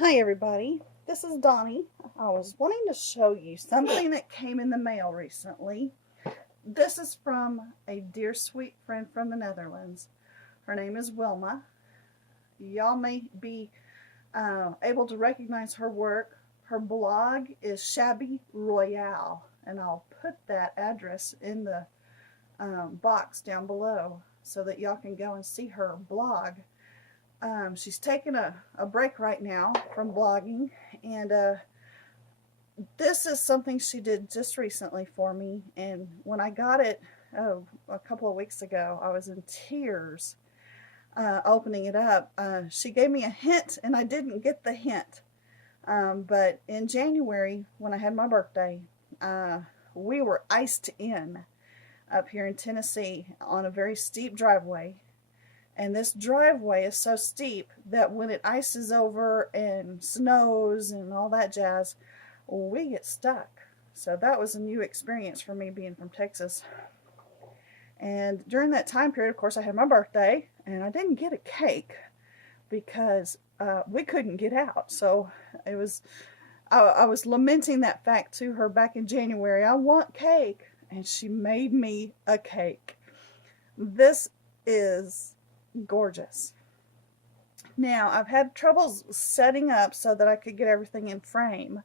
Hi everybody, this is Donnie. I was wanting to show you something that came in the mail recently. This is from a dear sweet friend from the Netherlands. Her name is Wilma. Y'all may be able to recognize her work. Her blog is Shabby Royale, and I'll put that address in the box down below so that y'all can go and see her blog. She's taking a break right now from blogging, and this is something she did just recently for me. And when I got it a couple of weeks ago, I was in tears opening it up. She gave me a hint, and I didn't get the hint. But in January, when I had my birthday, we were iced in up here in Tennessee on a very steep driveway. And this driveway is so steep that when it ices over and snows and all that jazz, we get stuck. So that was a new experience for me being from Texas. And during that time period, of course, I had my birthday, and I didn't get a cake because we couldn't get out. So I was lamenting that fact to her back in January. I want cake, and she made me a cake. This is gorgeous. Now, I've had troubles setting up so that I could get everything in frame,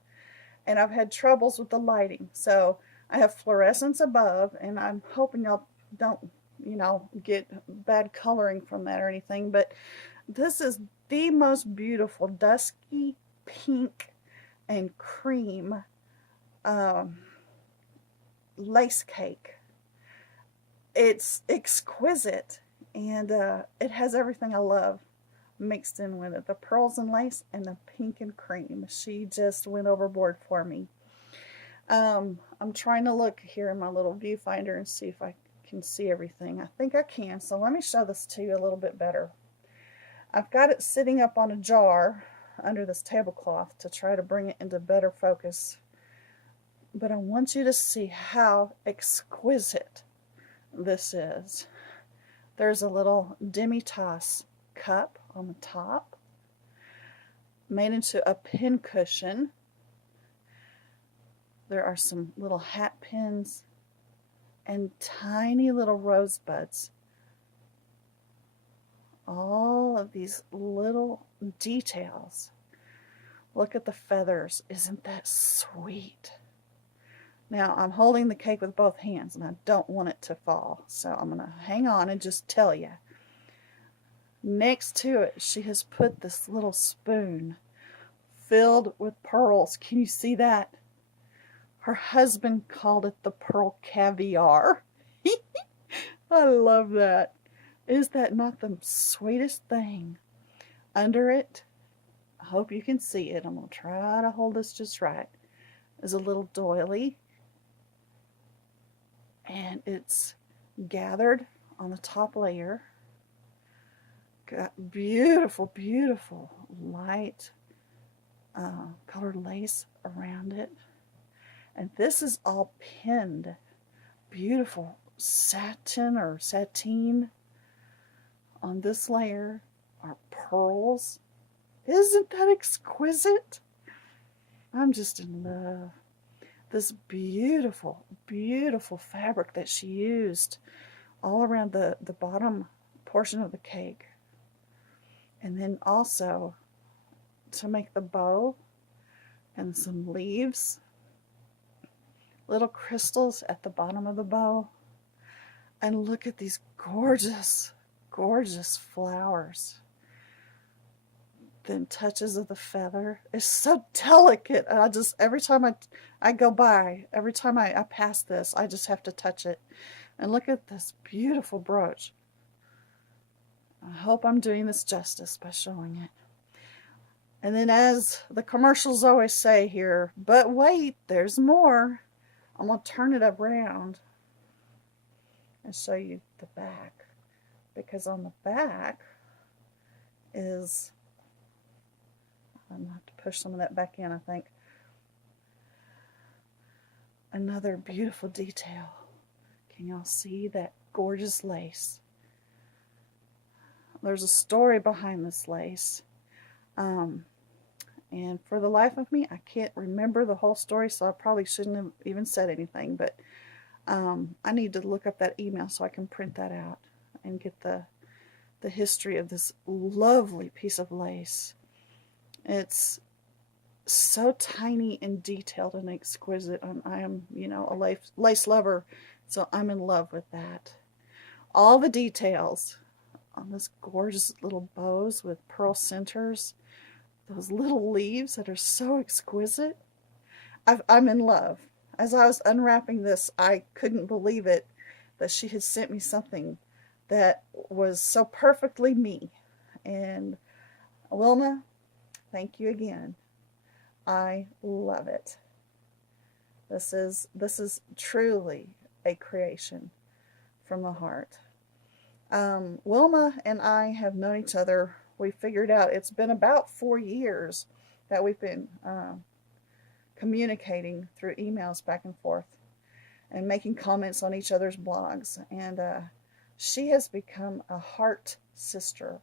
and I've had troubles with the lighting. So I have fluorescence above, and I'm hoping y'all don't, get bad coloring from that or anything, but this is the most beautiful dusky pink and cream lace cake. It's exquisite. And it has everything I love mixed in with it. The pearls and lace and the pink and cream. She just went overboard for me. I'm trying to look here in my little viewfinder and see if I can see everything. I think I can. So let me show this to you a little bit better. I've got it sitting up on a jar under this tablecloth to try to bring it into better focus. But I want you to see how exquisite this is. There's a little demi-tasse cup on the top, made into a pin cushion. There are some little hat pins and tiny little rosebuds. All of these little details. Look at the feathers. Isn't that sweet? Now, I'm holding the cake with both hands, and I don't want it to fall. So I'm going to hang on and just tell you. Next to it, she has put this little spoon filled with pearls. Can you see that? Her husband called it the pearl caviar. I love that. Is that not the sweetest thing? Under it, I hope you can see it. I'm going to try to hold this just right. Is a little doily. And it's gathered on the top layer. Got beautiful, beautiful light colored lace around it. And this is all pinned. Beautiful satin or sateen on this layer are pearls. Isn't that exquisite? I'm just in love. This beautiful, beautiful fabric that she used all around the bottom portion of the cake. And then also to make the bow and some leaves, little crystals at the bottom of the bow. And look at these gorgeous, gorgeous flowers. Then touches of the feather. It's so delicate. And every time I go by, every time I pass this, I just have to touch it. And look at this beautiful brooch. I hope I'm doing this justice by showing it. And then, as the commercials always say here, but wait, there's more. I'm going to turn it around and show you the back. Because on the back is, I'm going to have to push some of that back in, I think. Another beautiful detail. Can y'all see that gorgeous lace? There's a story behind this lace. And for the life of me, I can't remember the whole story, so I probably shouldn't have even said anything. But I need to look up that email so I can print that out and get the history of this lovely piece of lace. It's so tiny and detailed and exquisite. I am, a lace lover, so I'm in love with that. All the details on this gorgeous little bows with pearl centers, those little leaves that are so exquisite. I'm in love. As I was unwrapping this, I couldn't believe it that she had sent me something that was so perfectly me. And Wilma, thank you again. I love it. This is truly a creation from the heart. Wilma and I have known each other. We figured out it's been about 4 years that we've been communicating through emails back and forth and making comments on each other's blogs. And she has become a heart sister,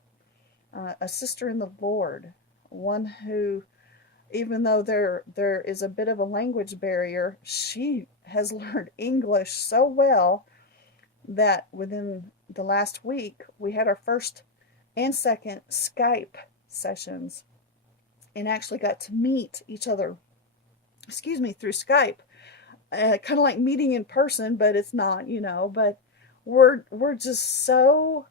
a sister in the Lord, one who, even though there is a bit of a language barrier, she has learned English so well that within the last week we had our first and second Skype sessions and actually got to meet each other, through Skype. Kind of like meeting in person, but it's not, but we're just so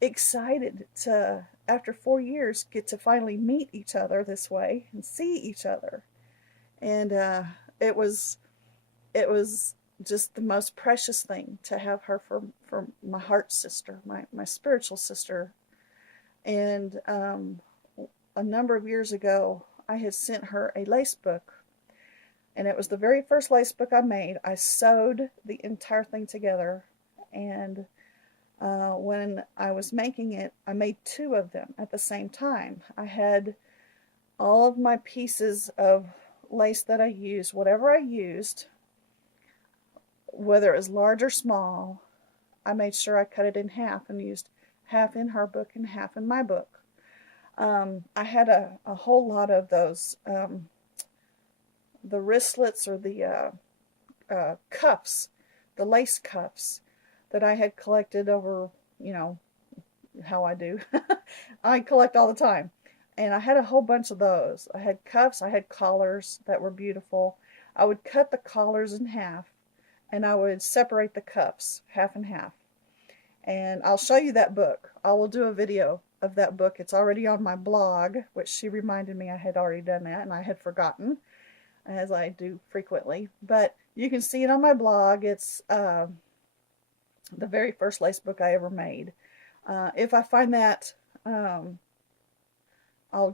excited to, after 4 years, get to finally meet each other this way and see each other. And it was just the most precious thing to have her for my heart sister, my spiritual sister. And a number of years ago, I had sent her a lace book, and it was the very first lace book I made. I sewed the entire thing together, and when I was making it, I made 2 of them at the same time. I had all of my pieces of lace that I used, whatever I used, whether it was large or small, I made sure I cut it in half and used half in her book and half in my book. I had a whole lot of those, the wristlets or the cuffs, the lace cuffs that I had collected over, how I do. I collect all the time. And I had a whole bunch of those. I had cuffs, I had collars that were beautiful. I would cut the collars in half, and I would separate the cuffs half and half. And I'll show you that book. I will do a video of that book. It's already on my blog, which she reminded me I had already done that, and I had forgotten, as I do frequently. But you can see it on my blog. It's the very first lace book I ever made. If I find that, I'll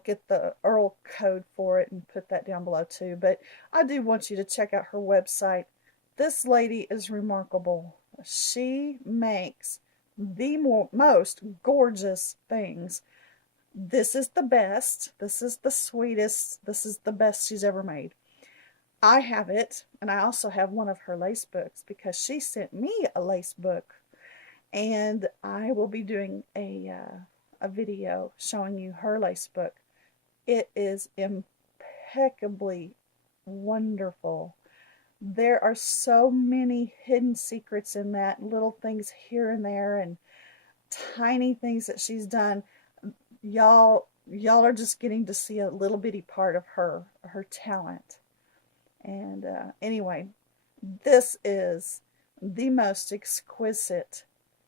get the URL code for it and put that down below too. But I do want you to check out her website. This lady is remarkable. She makes the most gorgeous things. This is the best. This is the sweetest. This is the best she's ever made. I have it, and I also have one of her lace books because she sent me a lace book. And I will be doing a video showing you her lace book. It is impeccably wonderful. There are so many hidden secrets in that, little things here and there, and tiny things that she's done. Y'all are just getting to see a little bitty part of her talent. And anyway, this is the most exquisite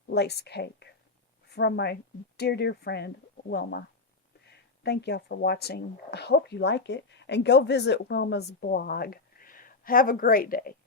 lace cake from my dear friend Wilma. Thank y'all for watching. I hope you like it, and go visit Wilma's blog. Have a great day.